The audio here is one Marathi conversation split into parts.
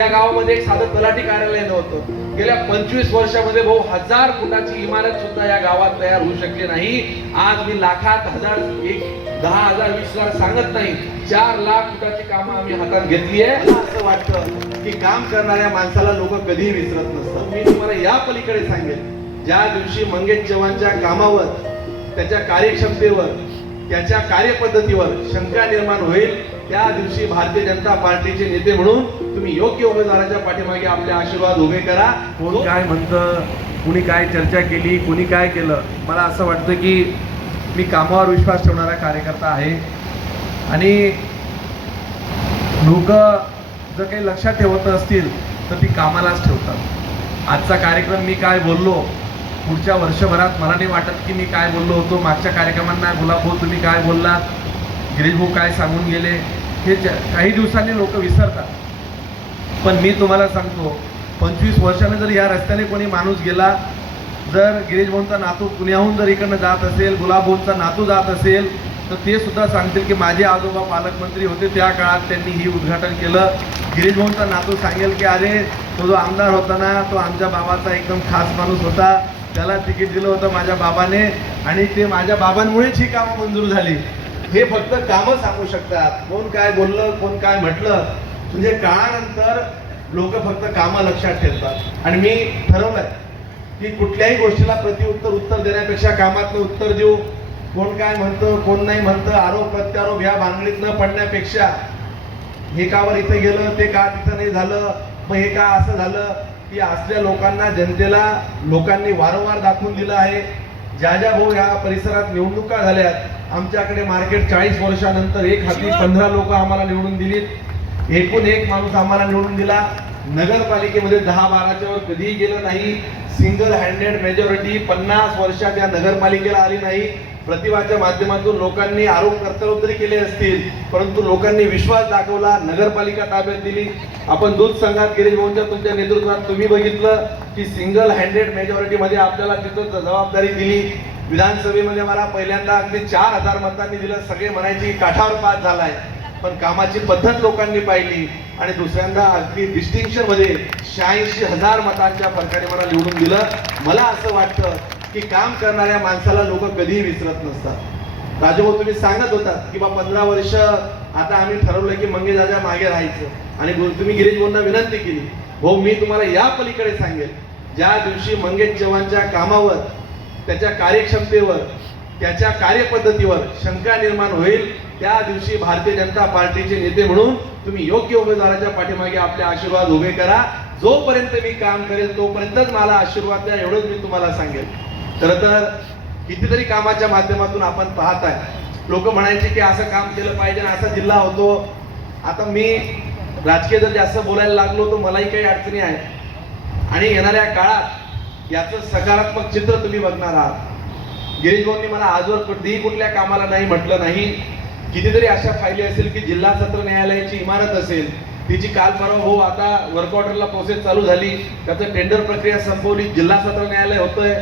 या गावामध्ये एक साधं तलाठी कार्यालय नव्हतं. गेल्या 25 वर्षामध्ये भाऊ 1000 फुटाची इमारत सुद्धा या गावात तयार होऊ शकली नाही. आज मी लाखात, हजार, 10,000, 20,000 सांगत नाही, 4 लाख फुटाची कामं आम्ही हातात घेतली आहे. मला असं वाटतं की काम करणाऱ्या माणसाला लोक कधीही विसरत नसतात. मी तुम्हाला या पलीकडे सांगेन, ज्या दिवशी मंगेश चव्हाणच्या कामावर, त्याच्या कार्यक्षमतेवर, त्याच्या कार्यपद्धतीवर शंका निर्माण होईल, त्या दिवशी भारतीय जनता पार्टीचे नेते म्हणून तुम्ही योग्य उमेदवाराच्या पाठीमागे आपले आशीर्वाद उभे करा. कोण काय म्हणतं, कुणी काय चर्चा केली, कुणी काय केलं, मला असं वाटतं की मी कामावर विश्वास ठेवणारा कार्यकर्ता आहे आणि लोक जर काही लक्षात ठेवत असतील तर ती कामालाच ठेवतात. आजचा कार्यक्रम मी काय बोललो, पुढच्या वर्षभरात मला नाही वाटत की मी काय बोललो होतो. मागच्या कार्यक्रमांना गुलाबभाऊ तुम्ही काय बोललात, गिरीशभाऊ काय सांगून गेले, हे काही दिवसांनी लोक विसरतात. पण मी तुम्हाला सांगतो, 25 वर्षाने जर या रस्त्याने कोणी माणूस गेला, जर गिरीशभाऊंचा नातू पुण्याहून जर इकडनं जात असेल, गुलाबभाऊंचा नातू जात असेल, तर ते सुद्धा सांगतील की माझे आजोबा पालकमंत्री होते, त्या काळात त्यांनी ही उद्घाटन केलं. गिरीशभाऊंचा नातू सांगेल की अरे तो जो आमदार होता ना, तो आमच्या बाबाचा एकदम खास माणूस होता, त्याला तिकीट दिलं होतं माझ्या बाबाने आणि ते माझ्या बाबांमुळेच ही कामं मंजूर झाली. हे फक्त कामं सांगू शकतात. कोण काय बोललं, कोण काय म्हटलं, म्हणजे काळानंतर लोक फक्त कामं लक्षात ठेवतात. आणि मी ठरवलंय की कुठल्याही गोष्टीला उत्तर देण्यापेक्षा कामातलं उत्तर देऊ. कोण काय म्हणतं, कोण नाही म्हणतं, आरोप प्रत्यारोप या भानगडीत न पडण्यापेक्षा हे कावर इथे गेलं, ते का तिथं नाही झालं, मग हे का असं झालं, की असल्या लोकांना, जनतेला लोकांनी वारंवार दाखवून दिलं आहे. ज्या भाऊ या परिसरात निवडणुका झाल्यात, आमच्याकडे मार्केट 40 वर्षानंतर एक हाती 15 लोक आम्हाला निवडून दिलीत, एकूण एक माणूस आम्हाला निवडून दिला. नगरपालिकेमध्ये 10-12च्या वर कधीही गेलं नाही. सिंगल हँडेड मेजॉरिटी 50 वर्षात या नगरपालिकेला आली नाही. प्रतिभाच्या माध्यमातून लोकांनी आरोप प्रत्यारोप जरी केले असतील, परंतु लोकांनी विश्वास दाखवला, नगरपालिका ताब्यात दिली. आपण दूध संघात गिरीशभाऊंच्या तुमच्या नेतृत्वात तुम्ही बघितलं की सिंगल हँडेड मेजॉरिटीमध्ये आपल्याला तिथं जबाबदारी दिली. विधानसभेमध्ये मला पहिल्यांदा अगदी 4,000 मतांनी दिलं. सगळे म्हणायचे काठावर पास झालाय, पण कामाची पद्धत लोकांनी पाहिली आणि दुसऱ्यांदा अगदी डिस्टिंक्शन मध्ये 86,000 मतांच्या फरकाने मला निवडून दिलं. मला असं वाटतं की काम करणाऱ्या माणसाला लोक कधीही विसरत नसतात. राजभाऊ तुम्ही सांगत होतात की 15 वर्ष आता आम्ही ठरवलं की मंगेश दादा मागे राहायचं आणि तुम्ही गिरीशभाऊंना विनंती केली. भाऊ मी तुम्हाला या पलीकडे सांगेन, ज्या दिवशी मंगेश चव्हाणच्या कामावर, त्याच्या कार्यक्षमतेवर, त्याच्या कार्यपद्धतीवर शंका निर्माण होईल, त्या दिवशी भारतीय जनता पार्टीचे नेते म्हणून तुम्ही योग्य उमेदवाराच्या पाठीमागे आपले आशीर्वाद उभे करा. जोपर्यंत मी काम करेल तोपर्यंतच मला आशीर्वाद द्या, एवढंच मी तुम्हाला सांगेन. खरं तर कितीतरी कामाच्या माध्यमातून आपण पाहताय, लोक म्हणायचे की असं काम केलं पाहिजे, असा जिल्हा होतो. आता मी राजकीय जर जास्त बोलायला लागलो तर मलाही काही अडचणी आहेत आणि येणाऱ्या काळात याचं सकारात्मक चित्र तुम्ही बघणार आहात. गिरीशभाऊंनी मला आजवर कधीही कुठल्या कामाला नाही म्हटलं नाही. कितीतरी अशा फायली असेल की जिल्हा सत्र न्यायालयाची इमारत असेल, तिची काल परवा भाऊ आता वर्क ऑर्डरला प्रोसेस चालू झाली, त्याचं टेंडर प्रक्रिया संपवली, जिल्हा सत्र न्यायालय होतंय.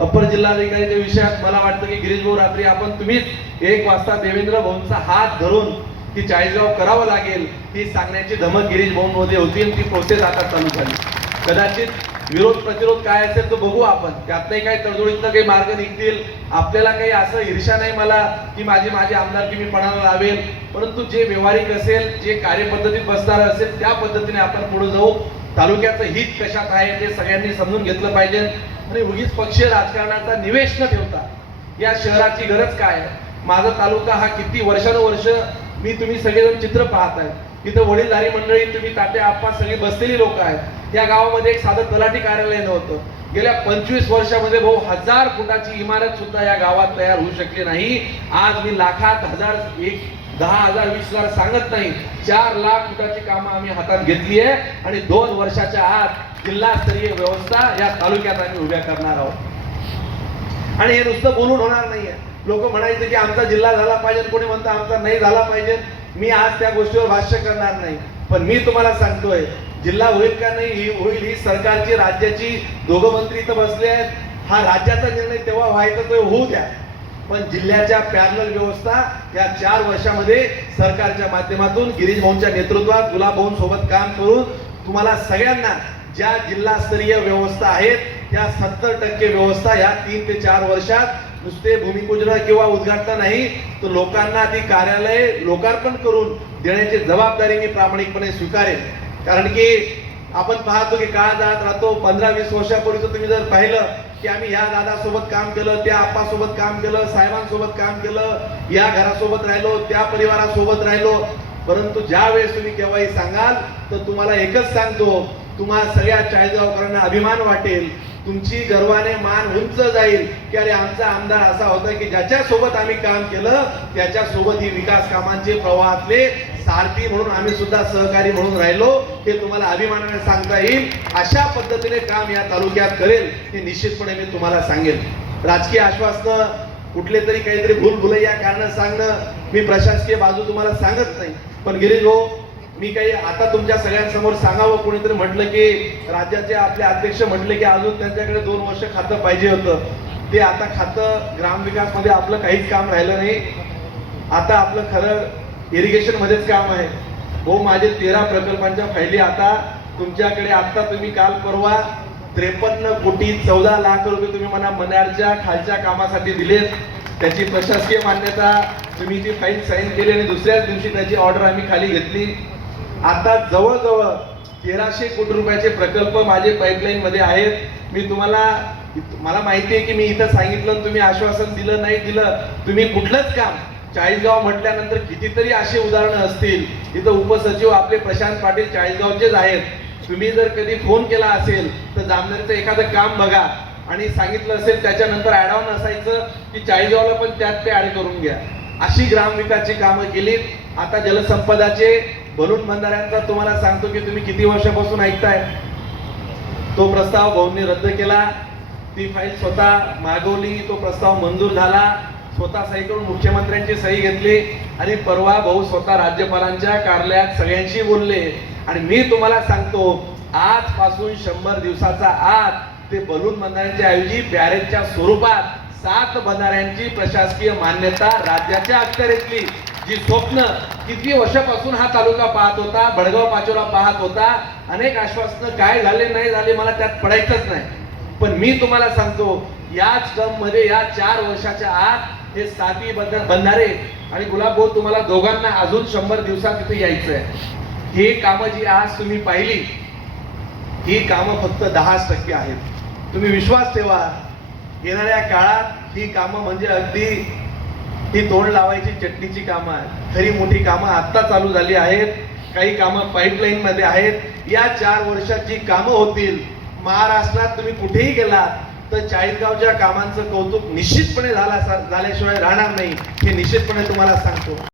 अप्पर जिल्हाधिकारीच्या विषयात मला वाटतं की गिरीशभाऊ रात्री तुम्हीच 1 वाजता देवेंद्र भाऊंचा हात धरून ती 40गाव करावं लागेल ही सांगण्याची धमक गिरीशभाऊंमध्ये होती आणि ती प्रोसेस आता चालू झाली. कदाचित विरोध प्रतिरोध काय असेल तो बघू आपण, त्यातही काही तडजोडीतनं काही मार्ग निघतील. आपल्याला काही असं ईर्ष्या नाही मला की माझी आमदारकी मी पणाला लावेल, परंतु जे व्यवहारिक असेल, जे कार्यपद्धतीत बसणार असेल त्या पद्धतीने आपण पुढे जाऊ. तालुक्याचं हित कशात आहे ते सगळ्यांनी समजून घेतलं पाहिजे आणि उगीच पक्षीय राजकारणाचा निवेश न ठेवता या शहराची गरज काय आहे. माझा तालुका हा किती वर्षानुवर्ष मी तुम्ही सगळेजण चित्र पाहताय, तिथं वडीलधारी मंडळी, तुम्ही तात्या आप्पा सगळी बसलेली लोक आहेत. या गावामध्ये एक साधं तलाठी कार्यालय नव्हतं. गेल्या 25 वर्षामध्ये भाऊ 1000 फुटाची इमारत सुद्धा या गावात तयार होऊ शकली नाही. आज मी लाखात, 10,000, 20,000 सांगत नाही, 4 लाख फुटाची कामं आम्ही हातात घेतली आहे आणि 2 वर्षाच्या आत जिल्हास्तरीय व्यवस्था या तालुक्यात आम्ही उभ्या करणार आहोत. आणि हे नुसतं बोलून होणार नाहीये. लोक म्हणायचे की आमचा जिल्हा झाला पाहिजे, कोणी म्हणतं आमचा नाही झाला पाहिजे. मी आज त्या गोष्टीवर भाष्य करणार नाही, पण मी तुम्हाला सांगतोय जिल्हा होईल का नाही होईल ही सरकारची, राज्याची, दोघं मंत्री इथं बसले आहेत. हा राज्याचा निर्णय तेव्हा व्हायचा तो होऊ द्या, पण जिल्ह्याच्या पॅरलल व्यवस्था या 4 वर्षामध्ये सरकारच्या माध्यमातून गिरीशभाऊंच्या नेतृत्वात गुलाबभाऊंसोबत काम करून तुम्हाला सगळ्यांना ज्या जिल्हास्तरीय व्यवस्था आहेत त्या 70% व्यवस्था या 3 ते 4 वर्षात नुसते भूमिपूजन किंवा उद्घाटन नाही तर लोकांना ती कार्यालय लोकार्पण करून देण्याची जबाबदारी मी प्रामाणिकपणे स्वीकारेन. कारण की आपण पाहतो की काळ जात राहतो. 15-20 वर्षापूर्वीचं तुम्ही जर पाहिलं की आम्ही या दादासोबत काम केलं, त्या आप्पासोबत काम केलं, साहेबांसोबत काम केलं, या घरासोबत राहिलो, त्या परिवारासोबत राहिलो. परंतु ज्या वेळेस तुम्ही केव्हाही सांगाल तर तुम्हाला एकच सांगतो, तुम्हा सगळ्या चाळीसगावकरांना अभिमान वाटेल, तुमची गर्वाने मान उंच जाईल की अरे आमचा आमदार असा होता की ज्याच्या सोबत आम्ही काम केलं त्याच्या सोबत ही विकास कामांचे प्रवाहातले सारथी म्हणून आम्ही सुद्धा सहकारी म्हणून राहिलो. हे तुम्हाला अभिमानाने सांगता येईल. अशा पद्धतीने काम या तालुक्यात करेल हे निश्चितपणे मी तुम्हाला सांगेन. राजकीय आश्वासनं कुठले तरी काहीतरी भूलभुलैया कारण सांगणं मी प्रशासकीय बाजू तुम्हाला सांगत नाही. पण गिरीश भाऊ, मी काही आता तुमच्या सगळ्यांसमोर सांगावं, कोणीतरी म्हटलं की राज्याचे आपले अध्यक्ष म्हटले की अजून त्यांच्याकडे 2 वर्ष खातं पाहिजे होतं. ते आता खातं ग्रामविकास मध्ये आपलं काहीच काम राहिलं नाही. आता आपलं खरं इरिगेशन मध्येच काम आहे. हो, माझे 13 प्रकल्पांच्या फायली आता तुमच्याकडे. आता तुम्ही काल परवा 53 कोटी 14 लाख रुपये तुम्ही मला मनारच्या खालच्या कामासाठी दिलेत. त्याची प्रशासकीय मान्यता तुम्ही ती फाईल साईन केली आणि दुसऱ्याच दिवशी त्याची ऑर्डर आम्ही खाली घेतली. आता जवळजवळ 1300 कोटी रुपयाचे प्रकल्प माझे पाईपलाईन मध्ये आहेत. मी मला माहिती आहे की मी इथं सांगितलं तुम्ही आश्वासन दिलं नाही दिलं. तुम्ही कुठलंच काम चाळीसगाव म्हटल्यानंतर कितीतरी असे उदाहरणं असतील. इथं उपसचिव आपले प्रशांत पाटील चाळीसगावचेच आहेत. तुम्ही जर कधी फोन केला असेल तर जामनेरचं एखादं काम बघा आणि सांगितलं असेल त्याच्यानंतर ऍड ऑन असायचं की चाळीसगावला पण त्यात ते ऍड करून घ्या. अशी ग्रामविकासची कामं केलीत. आता जलसंपदाचे बलून बंधाऱ्यांचा तुम्हाला सांगतो की तुम्ही किती वर्षापासून ऐकताय. तो प्रस्ताव भाऊंनी रद्द केला. ती फाईल स्वतः मागवली. तो प्रस्ताव मंजूर झाला. स्वतः सही करून मुख्यमंत्र्यांची सही घेतली आणि परवा भाऊ स्वतः राज्यपालांच्या कार्यालयात सगळ्यांशी बोलले. आणि मी तुम्हाला सांगतो आजपासून 100 दिवसाचा आत ते बलून बंधाऱ्यांच्या ऐवजी बॅरेजच्या स्वरूपात 7 बंधाऱ्यांची प्रशासकीय मान्यता राज्याच्या अखत्यारीतली. जी स्वप्न किती वर्षापासून हा तालुका पाहत होता, बडगाव पाचोरा पाहत होता. अनेक आश्वासनं काय झाले नाही झाले मला त्यात पडायचंच नाही. पण मी तुम्हाला सांगतो याच टर्म मध्ये या 4 वर्षाच्या आत हे 7 बंधारे आणि गुलाब भाऊ तुम्हाला दोघांना अजून 100 दिवसात तिथे यायचं आहे. ही कामं जी आज तुम्ही पाहिली ही कामं फक्त 10% आहेत. तुम्ही विश्वास ठेवा येणाऱ्या काळात ही कामं म्हणजे अगदी ही तोंड लावायची चटणीची कामं आहेत. खरी मोठी कामं आत्ता चालू झाली आहेत. काही कामं पाईपलाईन मध्ये आहेत. या 4 वर्षात जी कामं होतील महाराष्ट्रात तुम्ही कुठेही गेलात तर चाळीसगावच्या कामांचं कौतुक निश्चितपणे झाल्याशिवाय राहणार नाही. हे निश्चितपणे तुम्हाला सांगतो.